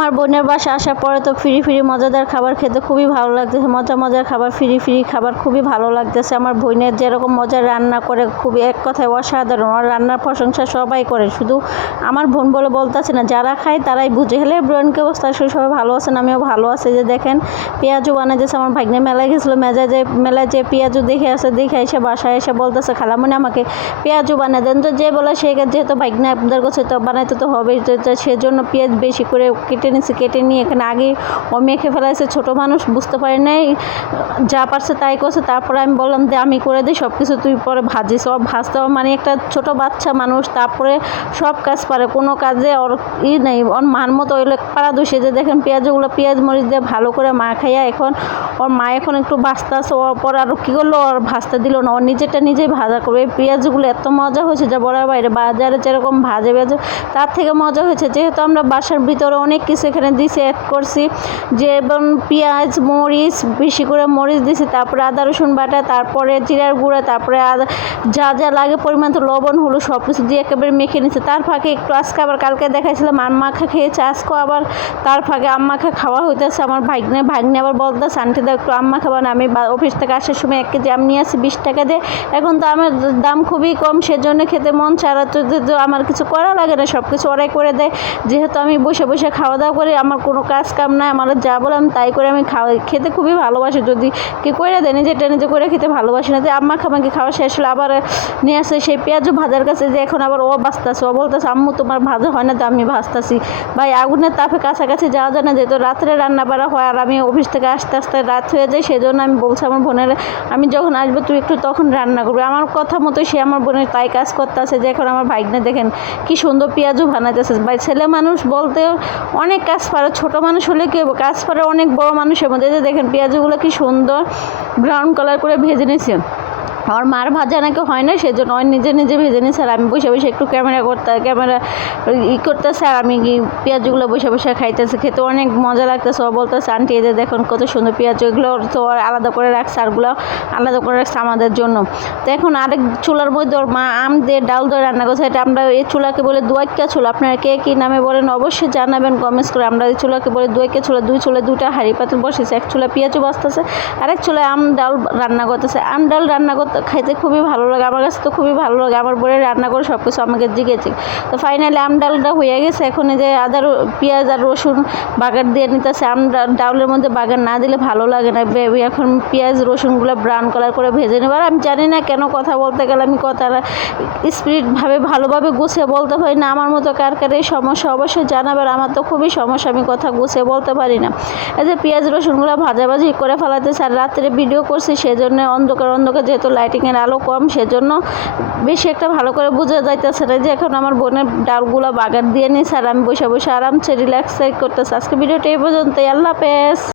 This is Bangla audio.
আমার বোনের বাসা আসার পরে তো ফ্রি মজাদার খাবার খেতে খুবই ভালো লাগতেছে। মজার খাবার, ফ্রি খাবার খুবই ভালো লাগতেছে। আমার বোনের যেরকম মজার রান্না করে, খুবই এক কথায় অসাধারণ। ওর রান্নার প্রশংসা সবাই করে, শুধু আমার বোন বলে বলতেছে না, যারা খায় তারাই বুঝে। হলে বোনকে অবস্থা আসলে সবাই ভালো আছেন, আমিও ভালো আছি। যে দেখেন পেঁয়াজু বানাইতেছে। আমার ভাগ্নে মেলায় গেছিলো, মেলায় যে পেঁয়াজু দেখে এসে বাসায় এসে বলতেছে, খালামণি আমাকে পেঁয়াজু বানিয়ে দেন। তো যে বলে সে, যেহেতু ভাগ্নে আপনাদের কাছে তো বানাইতে তো হবে, সেজন্য পেঁয়াজ বেশি করে কেটে নিয়ে এখানে আগে ও মেখে ফেলাইছে। ছোটো মানুষ বুঝতে পারে নাই, যা পারছে তাই করছে। তারপরে আমি বললাম যে আমি করে দিই সব কিছু, তুই পরে ভাজিস। ও ভাজতে মানে একটা ছোট বাচ্চা মানুষ, তারপরে সব কাজ পারে, কোনো কাজে ওর নেই, ওর মান মতো ওই পাড়া দোষে। যে দেখেন পেঁয়াজগুলো পেঁয়াজ মরিচ দিয়ে ভালো করে খাইয়া এখন ওর মা এখন একটু ভাজতে আসে। ওর পর আরও কী করলো, ওর ভাজতে দিল না, ওর নিজেরটা নিজেই ভাজা করবে। এই পেঁয়াজগুলো এত মজা হয়েছে যা বলার বাইরে। বাজারে যেরকম ভাজে তার থেকে মজা হয়েছে, যেহেতু আমরা বাসার ভিতরে অনেক কিছু এখানে দিছি, অ্যাড করছি। যেমন পেঁয়াজ, মরিচ, বেশি করে মরিচ দিছি, তারপরে আদা রসুন বাটা, তারপরে জিরার গুঁড়া, তারপরে যা লাগে পরিমাণ তো লবণ হলো, সব কিছু দিয়ে একেবারে মেখে নিচ্ছে। তার ফাঁকে একটু আজকে আবার কালকে দেখাইছিলাম আম্মাখা খেয়েছে, আজকেও আবার তার ফাঁকে আম্মাখা খাওয়া হইতেছে। আমার ভাগ্নে আবার বলতেছে, আন্টি দাও একটু আম্মা খাবার। আমি অফিস থেকে আসার সময় 1 কেজি আম নিয়ে আসি 20 টাকা দিয়ে। এখন তো আমের দাম খুবই কম, সেজন্য খেতে মন চারা তো আমার কিছু করা লাগে না, সব কিছু ওরাই করে দেয়। যেহেতু আমি বসে খাওয়া দাওয়া করি, আমার কোনো কাজ কাম নাই, আমার যা বললাম তাই করে আমি খেতে খুবই ভালোবাসি। যদি কি করে দেয়, নিজে করে খেতে ভালোবাসি না। যে আম্মা খামাকে খাওয়া শেষ হলে আবার নিয়ে আসে সেই পেঁয়াজও ভাজার কাছে, যে এখন আবার ও ভাজতেছে। ও বলতেছে, আম্মু তোমার ভাজা হয় না, তো আমি ভাজতেছি। ভাই আগুনের তাপে কাছাকাছি যাওয়া যায় না, যেহেতু রাত্রে রান্না বাড়া হয়, আর আমি অফিস থেকে আস্তে রাত হয়ে যায়। সেজন্য আমি বলছি আমার বোনের, আমি যখন আসবো তুই একটু তখন রান্না করবি। আমার কথা মতো সে আমার বোনের তাই কাজ করতেছে। যে এখন আমার ভাগ্নে দেখেন কি সুন্দর পেঁয়াজও বানাইতেছে। ভাই ছেলে মানুষ বলতে অনেক কাজ পারে, ছোটো মানুষ হলে কি হবে, কাজ পারে অনেক বড় মানুষের মধ্যে। যে দেখেন পেঁয়াজগুলো কি সুন্দর ব্রাউন কালার করে ভেজে নিয়েছে। আমার মার ভাজা নাকি হয় না, সেজন্য ওই নিজে ভেজে নিয়েছে। আর আমি বসে একটু ক্যামেরা করতেছে, আর আমি পেঁয়াজগুলো বসে খাইতেছে। খেতে অনেক মজা লাগতেছে। ও বলতেছে, আন্টি এদের দেখুন কত সুন্দর পেঁয়াজ, এগুলো তো আলাদা করে রাখছে, আরগুলো আলাদা করে রাখছে আমাদের জন্য। তো এখন আরেক চুলার মধ্যে ওর মা আম দিয়ে ডাল দিয়ে রান্না করছে। এটা আমরা এই চুলাকে বলে দুয়াইক্কা চুলা। আপনারা কে কী নামে বলেন অবশ্যই জানাবেন কমেন্টস করে। আমরা এই চুলাকে বলে দুয়াইক্কা চুলা। 2 চুলায় 2টা হাঁড়ি পাতিল বসেছে, এক চুলা পেঁয়াজও বাজতেছে, আরেক চুলায় আম ডাল রান্না করতেছে। আম ডাল রান্না করতে খাইতে খুবই ভালো লাগে, আমার কাছে তো খুবই ভালো লাগে। আমার বোনের রান্না করে সব কিছু আমাকে জিগেছে। তো ফাইনালি আম ডালটা হয়ে গেছে। এখন এই যে পেঁয়াজ আর রসুন বাগার দিয়ে নিতেছে। আম ডাউলের মধ্যে বাগার না দিলে ভালো লাগে না। এখন পেঁয়াজ রসুনগুলো ব্রাউন কালার করে ভেজে নেব। আর আমি জানি না কেন কথা বলতে গেলে আমি কথাটা স্পিরিটভাবে ভালোভাবে গুছিয়ে বলতে পারি না। আমার মতো কার এই সমস্যা অবশ্যই জানাবেন। আমার তো খুবই সমস্যা, আমি কথা গুছিয়ে বলতে পারি না। এই যে পেঁয়াজ রসুনগুলো ভাজাভাজি করে ফেলাতেছে। আর রাত্রে ভিডিও করছি, সেজন্য অন্ধকার যেহেতু লাইটিংয়ের আলো কম, সেজন্য বেশি একটা ভালো করে বোঝা যাইতেছে না। যে এখন আমার বোনের ডালগুলো বাগার দিয়ে নিয়েছে, আর আমি বসে আরামসে রিল্যাক্স করতেছে। আজকে ভিডিওটা এই পর্যন্তই। আল্লাহ হাফেজ।